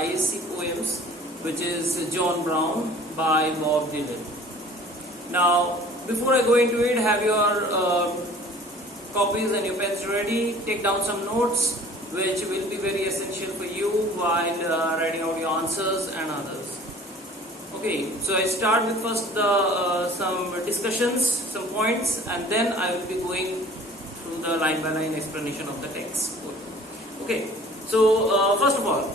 ISC poems, which is John Brown by Bob Dylan. Now, before I go into it, have your copies and your pens ready. Take down some notes, which will be very essential for you while writing out your answers and others. Okay, so I start with first some discussions, some points, and then I will be going through the line by line explanation of the text. Okay, so first of all,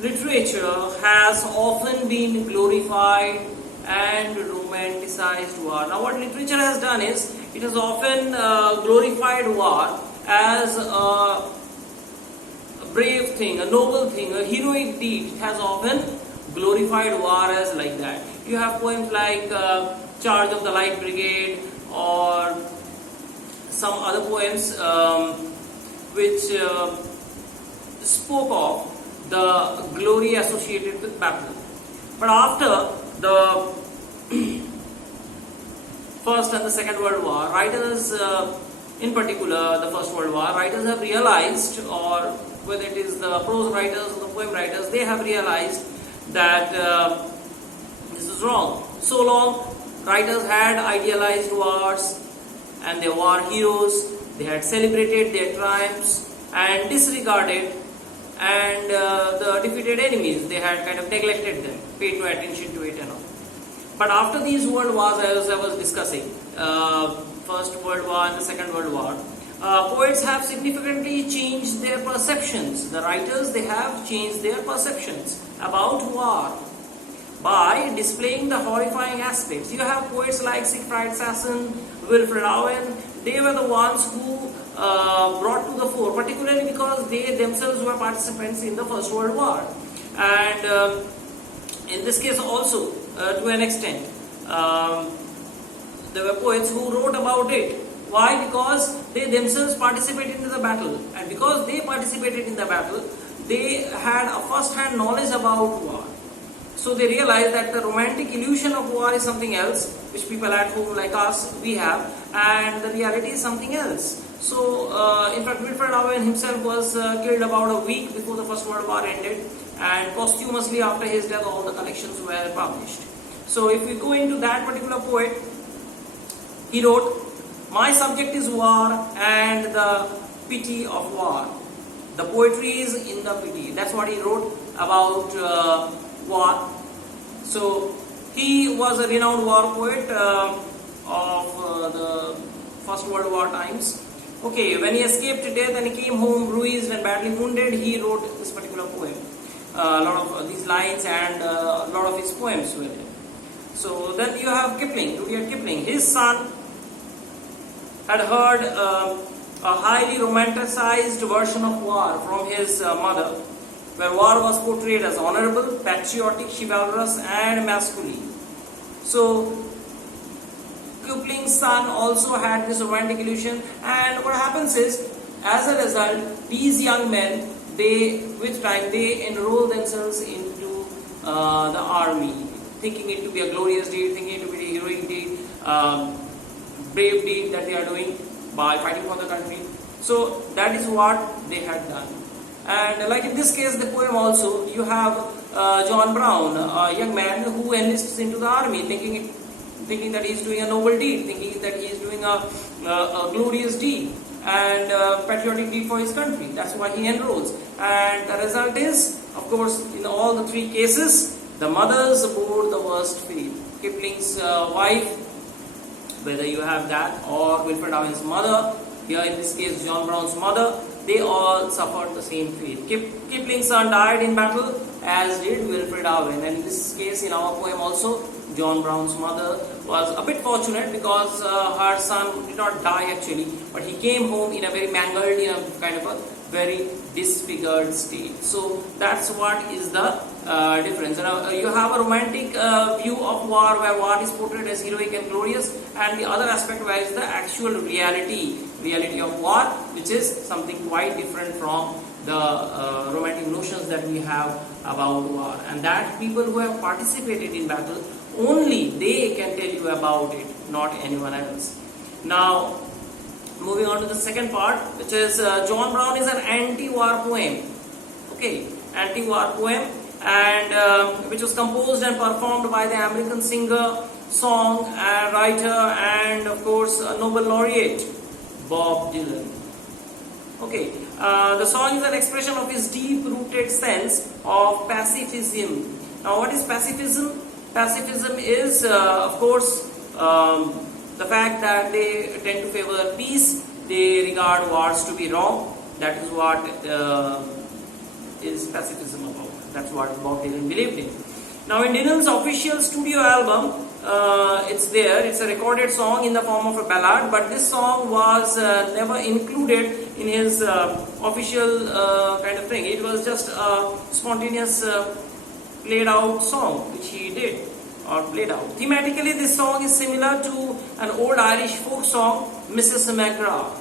literature has often been glorified and romanticized war. Now what literature has done is, it has often glorified war as a brave thing, a noble thing, a heroic deed. It has often glorified war as like that. You have poems like Charge of the Light Brigade or some other poems which spoke of the glory associated with battle. But after the First and the Second World War, writers, in particular the First World War, writers have realized, or whether it is the prose writers or the poem writers, they have realized that this is wrong. So long writers had idealized wars and they were heroes, they had celebrated their triumphs and disregarded and the defeated enemies, they had kind of neglected them, paid no attention to it and all. But after these world wars, as I was discussing, First World War and the Second World War, poets have significantly changed their perceptions. The writers, they have changed their perceptions about war by displaying the horrifying aspects. You have poets like Siegfried Sassoon, Wilfred Owen. They were the ones who brought to the fore, particularly because they themselves were participants in the First World War. And in this case also, to an extent, there were poets who wrote about it. Why? Because they themselves participated in the battle, and because they participated in the battle, they had a first-hand knowledge about war. So they realized that the romantic illusion of war is something else, which people at home like us, we have, and the reality is something else. So, in fact, Wilfred Owen himself was killed about a week before the First World War ended, and posthumously after his death, all the collections were published. So, if we go into that particular poet, he wrote, "My subject is war and the pity of war. The poetry is in the pity." That's what he wrote about war. So he was a renowned war poet of the First World War times. Okay, when he escaped death and he came home bruised and badly wounded, he wrote this particular poem. A lot of these lines and a lot of his poems were there. So then you have Kipling, Rudyard Kipling. His son had heard a highly romanticized version of war from his mother, where war was portrayed as honorable, patriotic, chivalrous and masculine. So Kipling's son also had this romantic illusion, and what happens is, as a result, these young men, with time, they enroll themselves into the army, thinking it to be a glorious deed, thinking it to be a heroic deed, brave deed that they are doing by fighting for the country. So that is what they had done. And like in this case, the poem also, you have John Brown, a young man who enlists into the army, thinking that he is doing a noble deed, thinking that he is doing a glorious deed and patriotic deed for his country. That's why he enrolls. And the result is, of course, in all the three cases, the mothers bore the worst fate. Kipling's wife, whether you have that, or Wilfred Owen's mother, here in this case John Brown's mother, they all suffered the same fate. Kipling's son died in battle, as did Wilfred Owen, and in this case, in our poem also, John Brown's mother was a bit fortunate because her son did not die actually, but he came home in a very mangled, in a kind of a very disfigured state. So that's what is the difference. You have a romantic view of war, where war is portrayed as heroic and glorious, and the other aspect where is the actual reality of war, which is something quite different from the romantic notions that we have about war, and that people who have participated in battle, only they can tell you about it, not anyone else. Now, moving on to the second part, which is John Brown is an anti-war poem. Okay, anti-war poem. and which was composed and performed by the American singer, song and writer, and of course a Nobel laureate, Bob Dylan. Okay, the song is an expression of his deep-rooted sense of pacifism. Now, what is pacifism? Pacifism is, of course, the fact that they tend to favor peace. They regard wars to be wrong. That is what is pacifism about. That's what Bob Dylan believed in. Now, in Dylan's official studio album, it's there. It's a recorded song in the form of a ballad, but this song was never included in his official kind of thing. It was just a spontaneous played out song which he did or played out. Thematically, this song is similar to an old Irish folk song, Mrs. McGrath.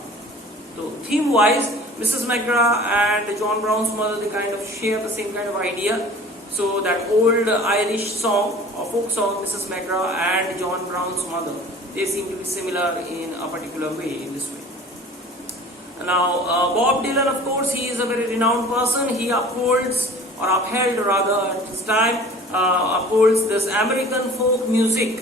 So, theme-wise, Mrs. McGrath and John Brown's Mother, they kind of share the same kind of idea. So, that old Irish song or folk song, Mrs. McGrath and John Brown's Mother, they seem to be similar in a particular way, in this way. Now, Bob Dylan, of course, he is a very renowned person. He upholds, or upheld rather at his time, upholds this American folk music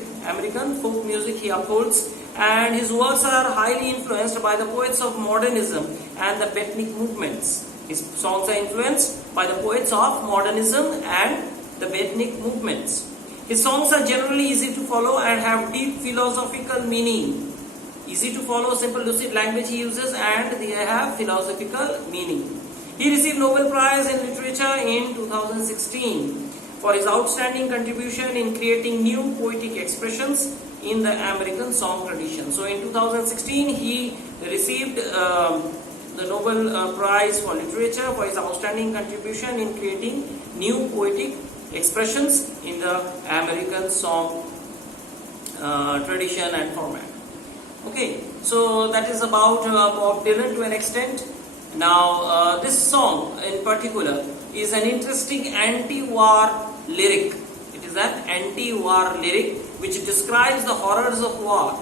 he upholds, and his works are highly influenced by the poets of modernism and the beatnik movements. His songs are influenced by the poets of modernism and the beatnik movements. His songs are generally easy to follow and have deep philosophical meaning. Easy to follow, simple lucid language he uses, and they have philosophical meaning. He received Nobel Prize in Literature in 2016 for his outstanding contribution in creating new poetic expressions in the American song tradition. So in 2016, he received the Nobel Prize for Literature for his outstanding contribution in creating new poetic expressions in the American song tradition and format. Okay, so that is about Bob Dylan to an extent. Now, this song in particular is an interesting anti-war lyric. It is an anti-war lyric which describes the horrors of war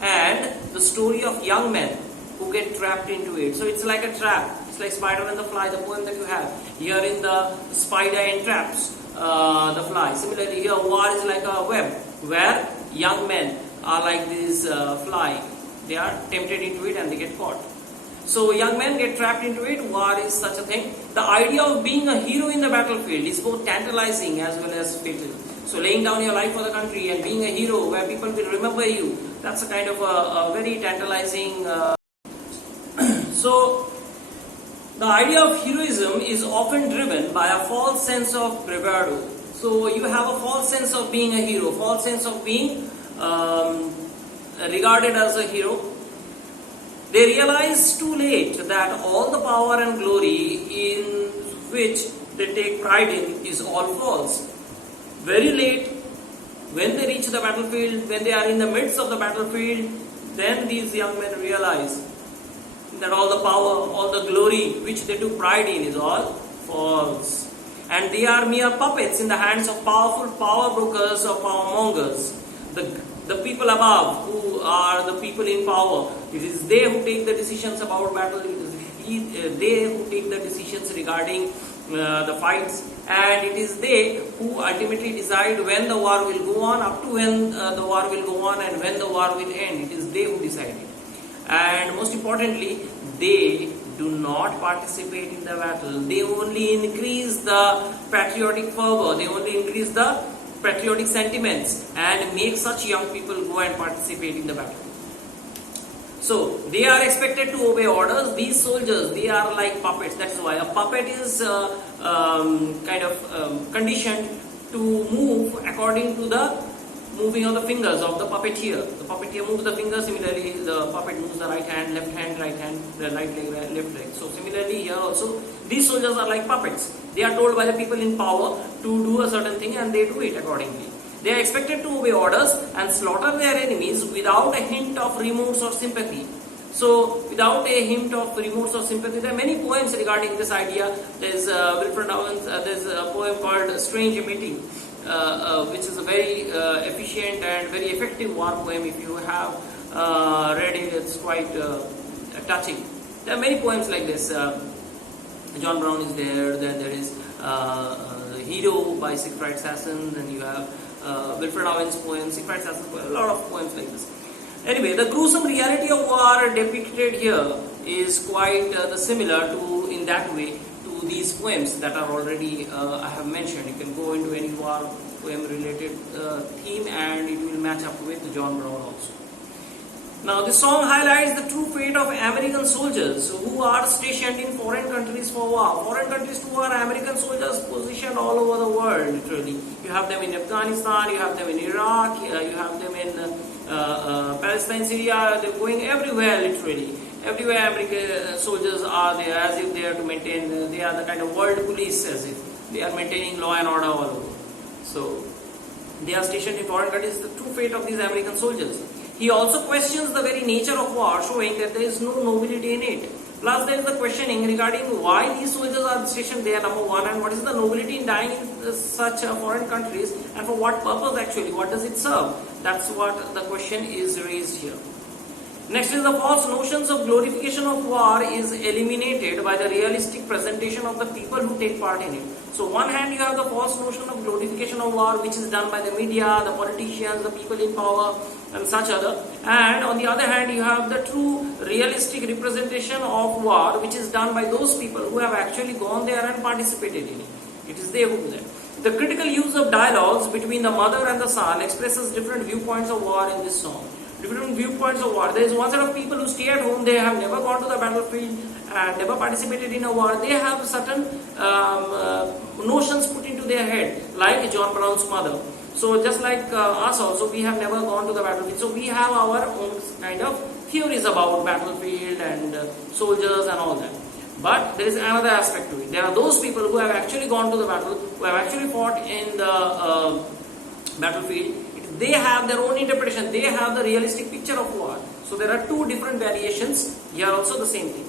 and the story of young men who get trapped into it. So it's like a trap. It's like Spider and the Fly, the poem that you have. Here in the spider entraps the fly. Similarly, here war is like a web where young men are like this fly. They are tempted into it and they get caught. So young men get trapped into it. War is such a thing. The idea of being a hero in the battlefield is both tantalizing as well as fatal. So laying down your life for the country and being a hero where people will remember you, that's a kind of a very tantalizing. So the idea of heroism is often driven by a false sense of bravado. So you have a false sense of being a hero, false sense of being regarded as a hero. They realize too late that all the power and glory in which they take pride in is all false. Very late, when they reach the battlefield, when they are in the midst of the battlefield, then these young men realize that all the power, all the glory which they took pride in is all false. And they are mere puppets in the hands of powerful power brokers or power mongers. The people above, who are the people in power, it is they who take the decisions about battle, it is they who take the decisions regarding the fights, and it is they who ultimately decide when the war will go on, up to when the war will go on, and when the war will end. It is they who decide it. And most importantly, they do not participate in the battle. They only increase the patriotic fervor, they only increase the patriotic sentiments and make such young people go and participate in the battle. So they are expected to obey orders. These soldiers, they are like puppets. That's why a puppet is conditioned to move according to the moving of the fingers of the puppeteer. The puppeteer moves the fingers. Similarly, the puppet moves the right hand, the right leg, left leg. So similarly here also, these soldiers are like puppets. They are told by the people in power to do a certain thing and they do it accordingly. They are expected to obey orders and slaughter their enemies without a hint of remorse or sympathy. So, without a hint of remorse or sympathy, there are many poems regarding this idea. There's Wilfred Owen's, there's a poem called Strange Meeting, which is a very efficient and very effective war poem. If you have read it, it's quite touching. There are many poems like this. John Brown is there, then there is the hero by Siegfried Sassoon, and you have Wilfred Owen's poem, Siegfried Sasson's poem, a lot of poems like this. Anyway, the gruesome reality of war depicted here is quite similar to, in that way, to these poems that are already I have mentioned. You can go into any war poem related theme and it will match up with John Brown also. Now, this song highlights the true fate of American soldiers who are stationed in foreign countries for war. Foreign countries too are American soldiers positioned all over the world, literally. You have them in Afghanistan, you have them in Iraq, you have them in Palestine, Syria. They're going everywhere, literally. Everywhere American soldiers are there, as if they are to maintain, they are the kind of world police, as if they are maintaining law and order all over. So, they are stationed in foreign countries. The true fate of these American soldiers. He also questions the very nature of war, showing that there is no nobility in it. Plus, there is the questioning regarding why these soldiers are stationed there, number one, and what is the nobility in dying in such foreign countries, and for what purpose actually, what does it serve? That's what the question is raised here. Next is the false notions of glorification of war is eliminated by the realistic presentation of the people who take part in it. So one hand you have the false notion of glorification of war which is done by the media, the politicians, the people in power and such other. And on the other hand you have the true realistic representation of war which is done by those people who have actually gone there and participated in it. It is they who do that. The critical use of dialogues between the mother and the son expresses different viewpoints of war in this song. Different viewpoints of war. There is one set of people who stay at home, they have never gone to the battlefield and never participated in a war. They have certain notions put into their head, like John Brown's mother. So just like us also, we have never gone to the battlefield. So we have our own kind of theories about battlefield and soldiers and all that. But there is another aspect to it. There are those people who have actually gone to the battle, who have actually fought in the battlefield. They have their own interpretation. They have the realistic picture of war. So there are two different variations. Here also the same thing.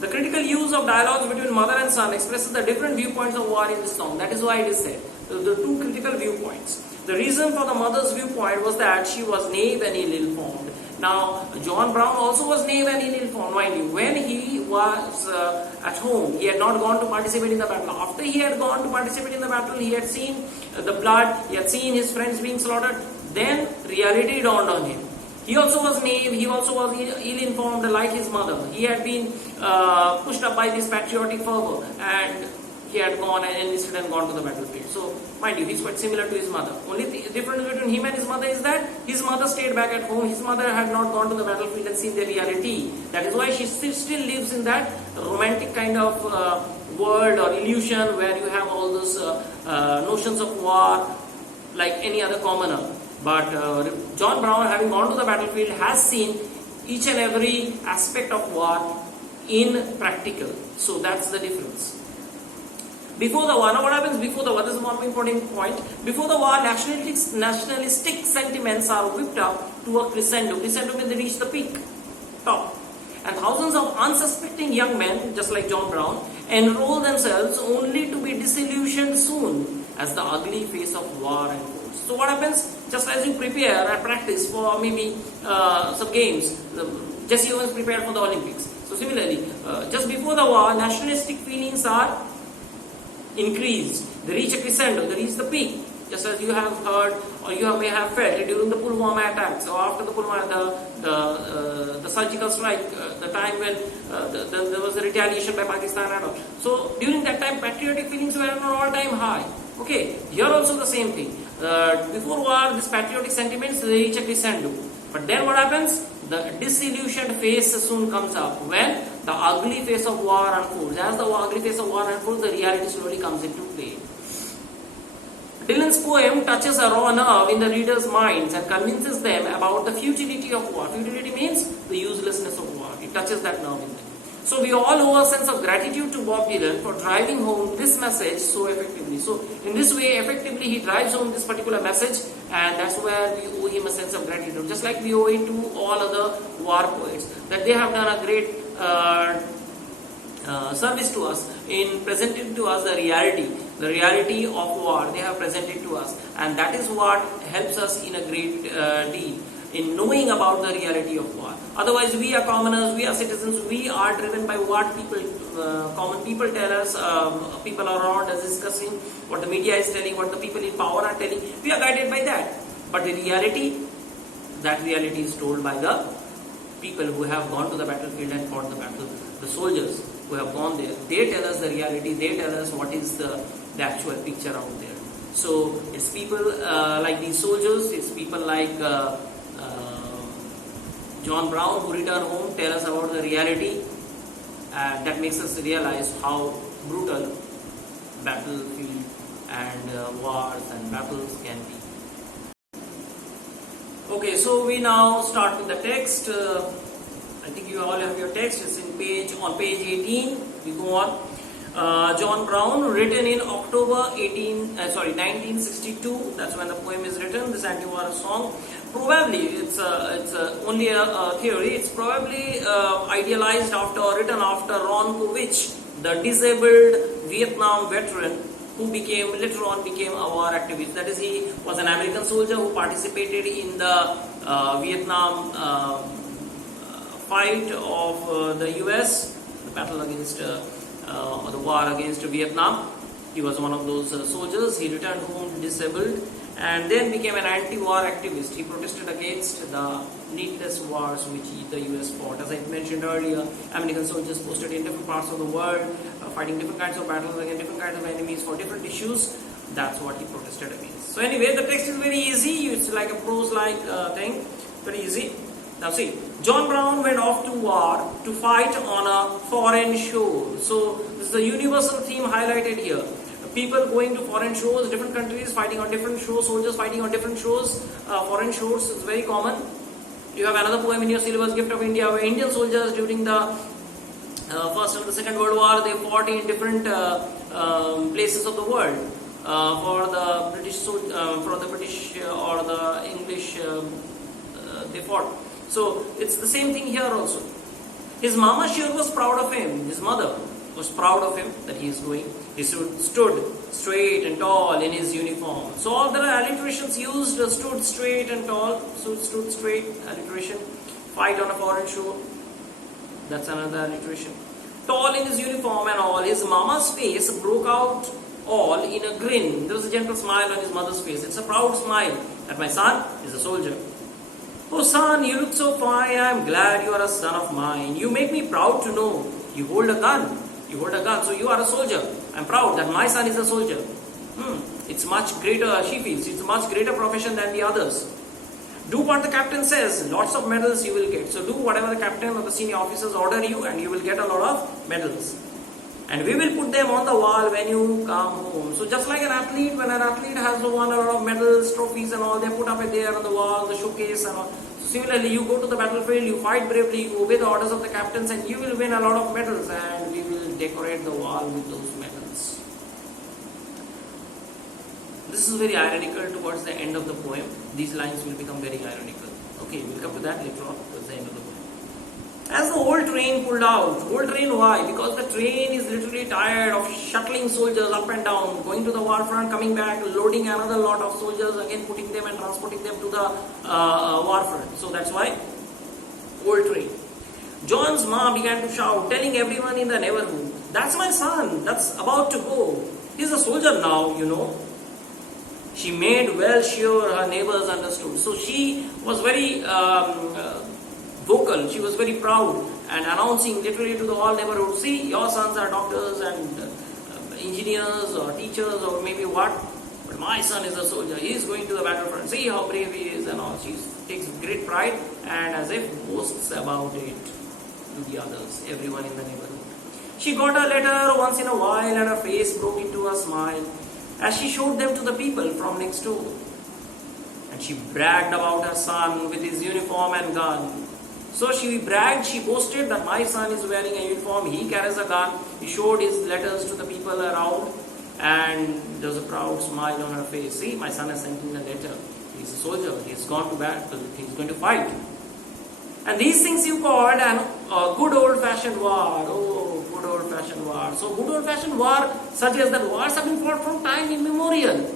The critical use of dialogues between mother and son expresses the different viewpoints of war in this song. That is why it is said. The two critical viewpoints. The reason for the mother's viewpoint was that she was naive and ill-informed. Now, John Brown also was naive and ill-informed, mind you. When he was at home, he had not gone to participate in the battle. After he had gone to participate in the battle, he had seen the blood, he had seen his friends being slaughtered. Then reality dawned on him. He also was naive, he also was ill-informed like his mother. He had been pushed up by this patriotic fervor and he had gone and enlisted and gone to the battlefield. So, mind you, he's quite similar to his mother. Only the difference between him and his mother is that his mother stayed back at home. His mother had not gone to the battlefield and seen the reality. That is why she still lives in that romantic kind of world or illusion where you have all those notions of war like any other commoner. But John Brown, having gone to the battlefield, has seen each and every aspect of war in practical. So that's the difference. Before the war, now what happens before the war? This is one important point. Before the war, nationalistic sentiments are whipped up to a crescendo. Crescendo means they reach the peak, top. And thousands of unsuspecting young men, just like John Brown, enroll themselves only to be disillusioned soon as the ugly face of war unfolds. So what happens? Just as you prepare and practice for maybe some games, Jesse Owens prepared for the Olympics. So similarly, just before the war, nationalistic feelings are increased. They reach a crescendo, they reach the peak. Just as you have heard or you may have felt during the Pulwama attacks or after the Pulwama, the surgical strike, the time when there was a retaliation by Pakistan and all. So during that time, patriotic feelings were at an all-time high. Okay, here also the same thing. Before war, these patriotic sentiments, they reach a crescendo. But then what happens? The disillusioned face soon comes up when the ugly face of war unfolds. As the ugly face of war unfolds, the reality slowly comes into play. Dylan's poem touches a raw nerve in the reader's minds and convinces them about the futility of war. Futility means the uselessness of war. It touches that nerve in them. So we all owe a sense of gratitude to Bob Dylan for driving home this message so effectively. So in this way, effectively, he drives home this particular message, and that's where we owe him a sense of gratitude. Just like we owe it to all other war poets, that they have done a great service to us in presenting to us the reality of war. They have presented to us, and that is what helps us in a great deal in knowing about the reality of war. Otherwise, we are commoners, we are citizens, we are driven by what people common people tell us, people around us discussing, what the media is telling, what the people in power are telling. We are guided by that. But the reality, that reality is told by the people who have gone to the battlefield and fought the battle. The soldiers who have gone there, they tell us the reality, they tell us what is the actual picture out there. So it's people like these soldiers, it's people like John Brown who return home, tell us about the reality, and that makes us realize how brutal battlefield and wars and battles can be. Okay, so we now start with the text. I think you all have your text. It's on page 18. We go on. John Brown, written in October 1962. That's when the poem is written. This anti-war song. Probably it's only a theory. It's probably idealized written after Ron Kovich, the disabled Vietnam veteran who later on became a war activist. That is, he was an American soldier who participated in the Vietnam fight of the US, the battle against or the war against Vietnam. He was one of those soldiers. He returned home disabled and then became an anti-war activist. He protested against the needless wars which the US fought. As I mentioned earlier, American soldiers posted in different parts of the world, fighting different kinds of battles against different kinds of enemies for different issues. That's what he protested against. So anyway, the text is very easy. It's like a prose-like thing, very easy. Now see, John Brown went off to war to fight on a foreign shore. So this is the universal theme highlighted here. People going to foreign shores, different countries fighting on different shores, soldiers fighting on different shores, foreign shores is very common. You have another poem in your syllabus, Gift of India, where Indian soldiers during the First and the Second World War, they fought in different places of the world. For the British or the English, they fought. So it's the same thing here also. His mama sure was proud of him. His mother was proud of him that he is going. He stood straight and tall in his uniform. So all the alliterations used, stood straight and tall, stood straight, alliteration. Fight on a foreign shore, that's another alliteration. Tall in his uniform and all, his mama's face broke out all in a grin. There was a gentle smile on his mother's face. It's a proud smile that my son is a soldier. Oh son, you look so fine, I'm glad you are a son of mine. You make me proud to know you hold a gun. You hold a gun, so you are a soldier. I'm proud that my son is a soldier. It's much greater, she feels, it's a much greater profession than the others. Do what the captain says, lots of medals you will get. So do whatever the captain or the senior officers order you and you will get a lot of medals. And we will put them on the wall when you come home. So just like an athlete, when an athlete has won a lot of medals, trophies and all, they put up it there on the wall, the showcase and all. So similarly, you go to the battlefield, you fight bravely, you obey the orders of the captains and you will win a lot of medals and we will decorate the wall with those medals. This is very ironical towards the end of the poem. These lines will become very ironical. Okay, we'll come to that later on towards the end of the poem. As the whole train pulled out, whole train why? Because the train is literally tired of shuttling soldiers up and down, going to the war front, coming back, loading another lot of soldiers, again putting them and transporting them to the war front. So that's why whole train. John's mom began to shout, telling everyone in the neighborhood, "That's my son, that's about to go. He's a soldier now, you know." She made well sure her neighbors understood. So she was very vocal, she was very proud and announcing literally to the whole neighborhood, "See, your sons are doctors and engineers or teachers or maybe what, but my son is a soldier, he is going to the battlefront, see how brave he is," and all. She takes great pride and as if boasts about it to the others, everyone in the neighborhood. She got a letter once in a while and her face broke into a smile as she showed them to the people from next door. And she bragged about her son with his uniform and gun. So she bragged, she boasted that my son is wearing a uniform, he carries a gun. He showed his letters to the people around and there was a proud smile on her face. See, my son has sent in a letter. He's a soldier, he's gone to battle, he's going to fight. And these things you called a good old-fashioned war. Oh, good old-fashioned war. So good old-fashioned war suggests that wars have been fought from time immemorial.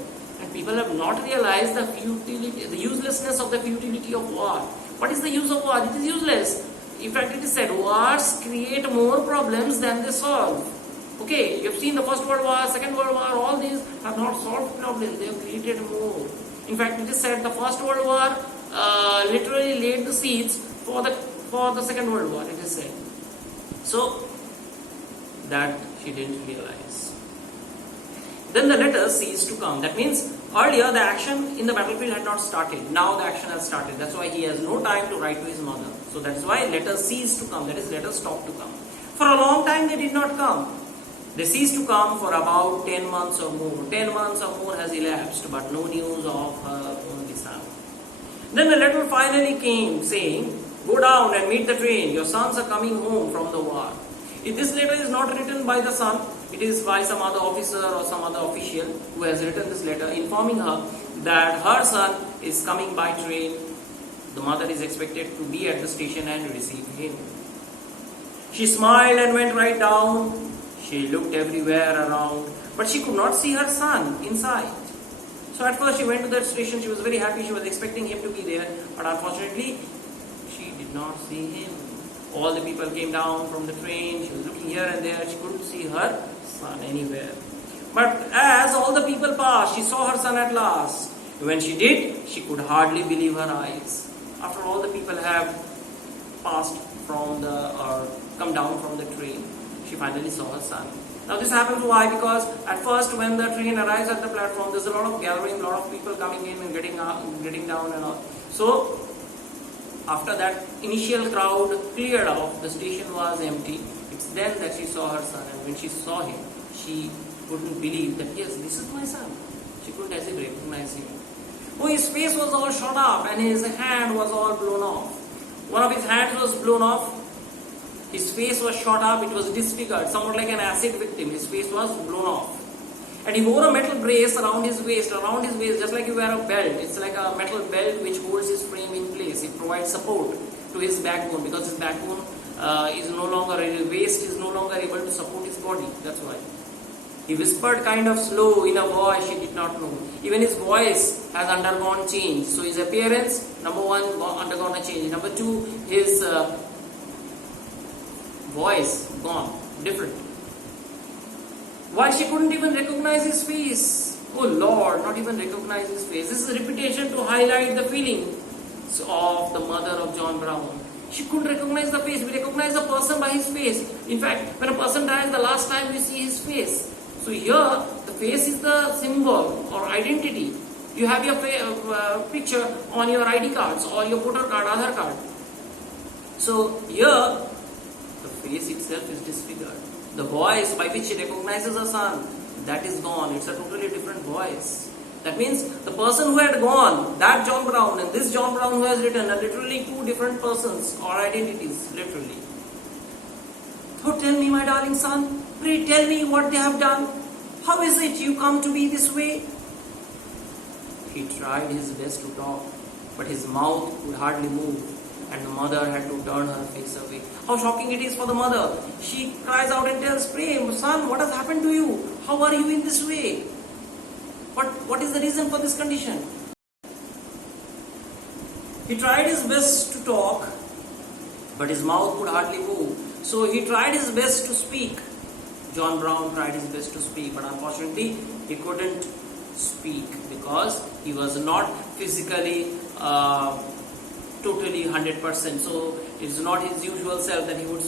And people have not realized the futility, the uselessness of the futility of war. What is the use of war? It is useless. in fact, it is said wars create more problems than they solve. Okay, you have seen the First World War, Second World War, all these have not solved problems, they have created more. In fact, it is said the First World War literally laid the seeds for the Second World War, it is said. So, that she didn't realize. Then the letters ceased to come. That means earlier the action in the battlefield had not started. Now the action has started. That's why he has no time to write to his mother. So that is why letters ceased to come. That is, letters stopped to come. For a long time they did not come. They ceased to come for about 10 months or more. 10 months or more has elapsed, but no news of her only son. Then the letter finally came saying, "Go down and meet the train. Your sons are coming home from the war." If this letter is not written by the son, it is by some other officer or some other official who has written this letter informing her that her son is coming by train. The mother is expected to be at the station and receive him. She smiled and went right down. She looked everywhere around, but she could not see her son inside. So at first she went to that station, she was very happy, she was expecting him to be there, but unfortunately she did not see him. All the people came down from the train, she was looking here and there, she couldn't see her son anywhere. But as all the people passed, she saw her son at last. When she did, she could hardly believe her eyes. After all the people have passed from come down from the train, she finally saw her son. Now this happens why? Because at first when the train arrives at the platform, there's a lot of gathering, a lot of people coming in and getting down and all. So after that initial crowd cleared off, the station was empty. It's then that she saw her son, and when she saw him, she couldn't believe that yes, this is my son. She couldn't as if recognize him. Oh, his face was all shot up and his hand was all blown off. One of his hands was blown off. His face was shot up, it was disfigured, somewhat like an acid victim. His face was blown off. And he wore a metal brace around his waist, just like you wear a belt. It's like a metal belt which holds his frame in place. It provides support to his backbone because his backbone his waist is no longer able to support his body. That's why. He whispered kind of slow in a voice she did not know. Even his voice has undergone change. So his appearance, number one, undergone a change. Number two, his voice gone, different. Why she couldn't even recognize his face? Oh Lord, not even recognize his face. This is a repetition to highlight the feelings of the mother of John Brown. She couldn't recognize the face. We recognize a person by his face. In fact, when a person dies, the last time we see his face. So here, the face is the symbol or identity. You have your picture on your ID cards or your voter card, Aadhaar card. So here, the face itself is disfigured. The voice by which she recognizes her son, that is gone. It's a totally different voice. That means the person who had gone, that John Brown and this John Brown who has written, are literally two different persons or identities, literally. Oh, tell me, my darling son, pray tell me what they have done. How is it you come to be this way? He tried his best to talk, but his mouth could hardly move, and the mother had to turn her face away. How shocking it is for the mother. She cries out and tells, pray, son, what has happened to you? How are you in this way? What is the reason for this condition? He tried his best to talk, but his mouth could hardly move. So he tried his best to speak. John Brown tried his best to speak, but unfortunately he couldn't speak because he was not physically totally 100%. So it's not his usual self that he would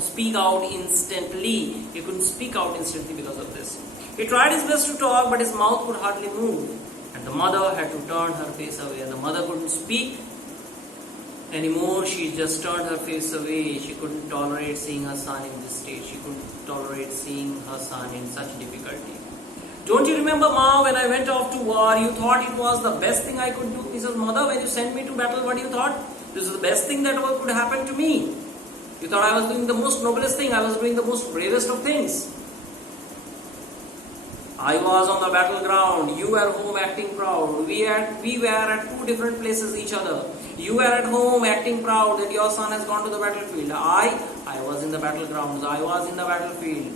speak out instantly. He couldn't speak out instantly because of this. He tried his best to talk, but his mouth could hardly move. And the mother had to turn her face away. And the mother couldn't speak anymore. She just turned her face away. She couldn't tolerate seeing her son in this state. She couldn't tolerate seeing her son in such difficulty. Don't you remember, Ma, when I went off to war, you thought it was the best thing I could do? He says, Mother, when you sent me to battle, what you thought? This is the best thing that could happen to me. You thought I was doing the most noblest thing. I was doing the most bravest of things. I was on the battleground. You were home acting proud. We were at two different places each other. You were at home acting proud that your son has gone to the battlefield. I was in the battlegrounds. I was in the battlefield.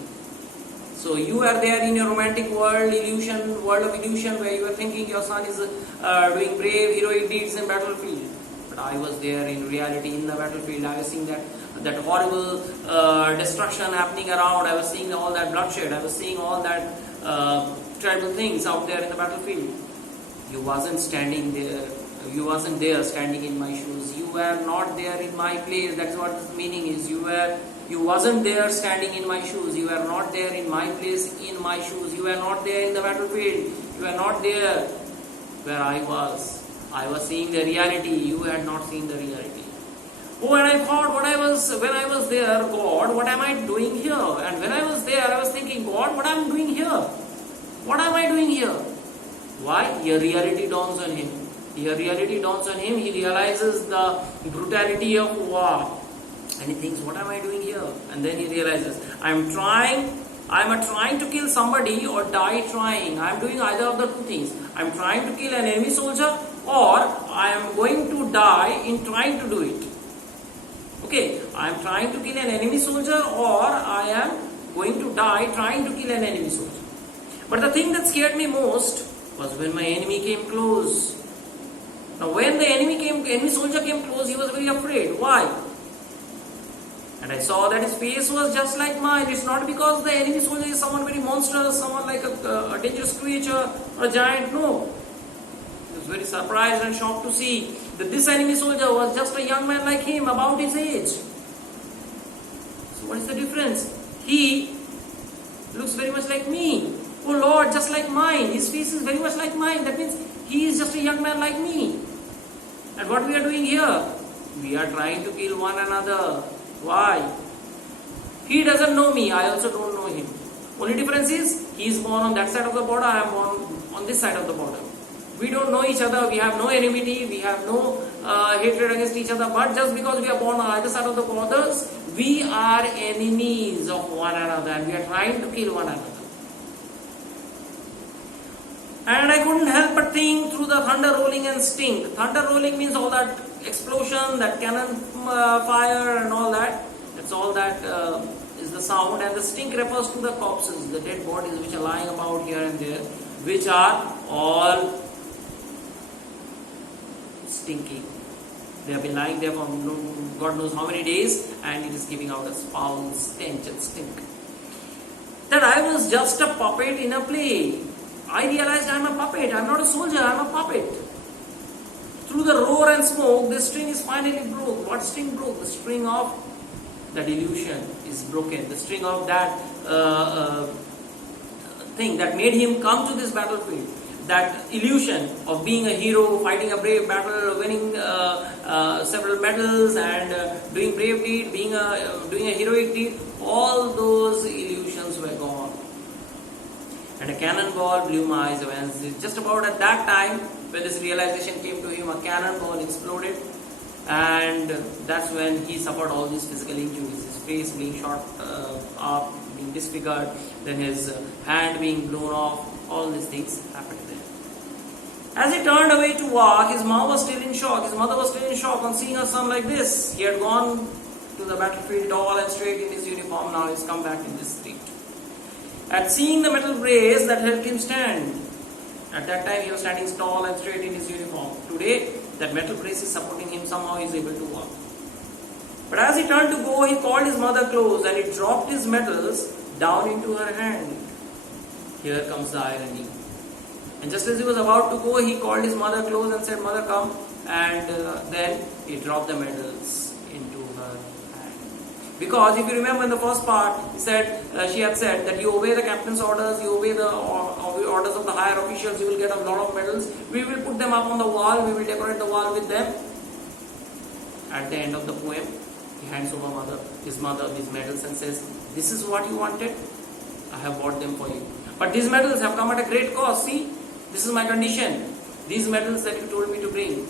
So you are there in your romantic world of illusion, where you are thinking your son is doing brave, heroic deeds in battlefield. But I was there in reality in the battlefield. I was seeing that that horrible destruction happening around. I was seeing all that bloodshed. I was seeing all that terrible things out there in the battlefield. You wasn't standing there. You wasn't there standing in my shoes. You were not there in my place. That's what the meaning is. You wasn't there standing in my shoes. You were not there in my place in my shoes. You were not there in the battlefield. You were not there where I was. I was seeing the reality. You had not seen the reality. Oh, and I thought when I was there, God, what am I doing here? And when I was there, I was thinking, God, what am I doing here? What am I doing here? Why? Here reality dawns on him. Here reality dawns on him. He realizes the brutality of war. And he thinks, what am I doing here? And then he realizes, I am trying to kill somebody or die trying. I am doing either of the two things. I am trying to kill an enemy soldier, or I am going to die in trying to do it. Okay, I am trying to kill an enemy soldier, or I am going to die trying to kill an enemy soldier. But the thing that scared me most was when my enemy came close. Now when the enemy soldier came close, he was very afraid. Why? And I saw that his face was just like mine. It's not because the enemy soldier is someone very monstrous, someone like a dangerous creature or a giant. No. He was very surprised and shocked to see that this enemy soldier was just a young man like him, about his age. So what is the difference? He looks very much like me. Oh Lord, just like mine. His face is very much like mine. That means he is just a young man like me. And what we are doing here? We are trying to kill one another. Why? He doesn't know me. I also don't know him. Only difference is he is born on that side of the border. I am born on this side of the border. We don't know each other. We have no enmity. We have no hatred against each other. But just because we are born on either side of the borders, we are enemies of one another, and we are trying to kill one another. And I couldn't help but think through the thunder rolling and stink. Thunder rolling means all that explosion, that cannon fire and all that. That's all that is the sound. And the stink refers to the corpses, the dead bodies which are lying about here and there, which are all stinking. They have been lying there for God knows how many days, and it is giving out a foul stench and stink. That I was just a puppet in a play. I realized I am a puppet. I am not a soldier. I am a puppet. Through the roar and smoke, the string is finally broke. What string broke? The string of that illusion is broken. The string of that thing that made him come to this battlefield. That illusion of being a hero, fighting a brave battle, winning several medals, and doing brave deed, doing a heroic deed. All those illusions were gone. And a cannonball blew my eyes away. And just about at that time, when this realization came to him, a cannonball exploded, and that's when he suffered all these physical injuries. His face being shot up, being disfigured, then his hand being blown off. All these things happened there. As he turned away to walk, his mom was still in shock. His mother was still in shock on seeing her son like this. He had gone to the battlefield tall and straight in his uniform. Now he's come back in this state. At seeing the metal brace that helped him stand. At that time he was standing tall and straight in his uniform. Today that metal brace is supporting him. Somehow he is able to walk. But as he turned to go, he called his mother close, and he dropped his medals down into her hand. Here comes the irony. And just as he was about to go, he called his mother close and said, "Mother, come." And then he dropped the medals into her hand. Because if you remember in the first part, she had said that you obey the captain's orders, you obey the orders of the higher officials, you will get a lot of medals. We will put them up on the wall, we will decorate the wall with them. At the end of the poem, he hands over his mother these medals and says, "This is what you wanted, I have bought them for you. But these medals have come at a great cost. See, this is my condition. These medals that you told me to bring,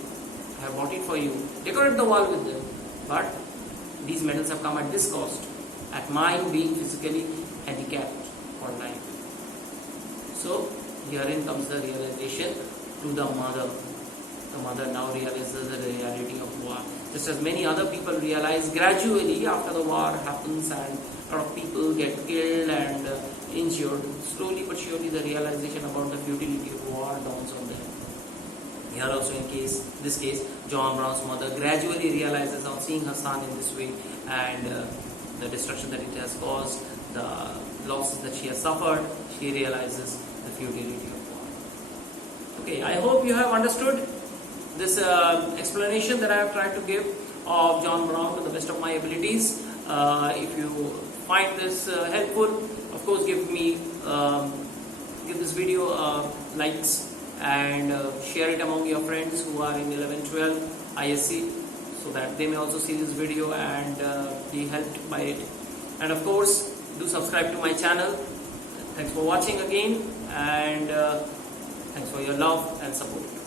I have bought it for you. Decorate the wall with them. But these medals have come at this cost, at mine being physically handicapped for life." So herein comes the realization to the mother. The mother now realizes the reality of war. Just as many other people realize gradually after the war happens and a lot of people get killed and injured, slowly but surely the realization about the futility of war dawns on them. Here also in this case, John Brown's mother gradually realizes on seeing her son in this way, and the destruction that it has caused, the losses that she has suffered, she realizes the futility of war. Okay, I hope you have understood this explanation that I have tried to give of John Brown to the best of my abilities. If you find this helpful, of course give this video likes, and share it among your friends who are in 11-12 ISC, so that they may also see this video and be helped by it. And of course, do subscribe to my channel. Thanks for watching again, and thanks for your love and support.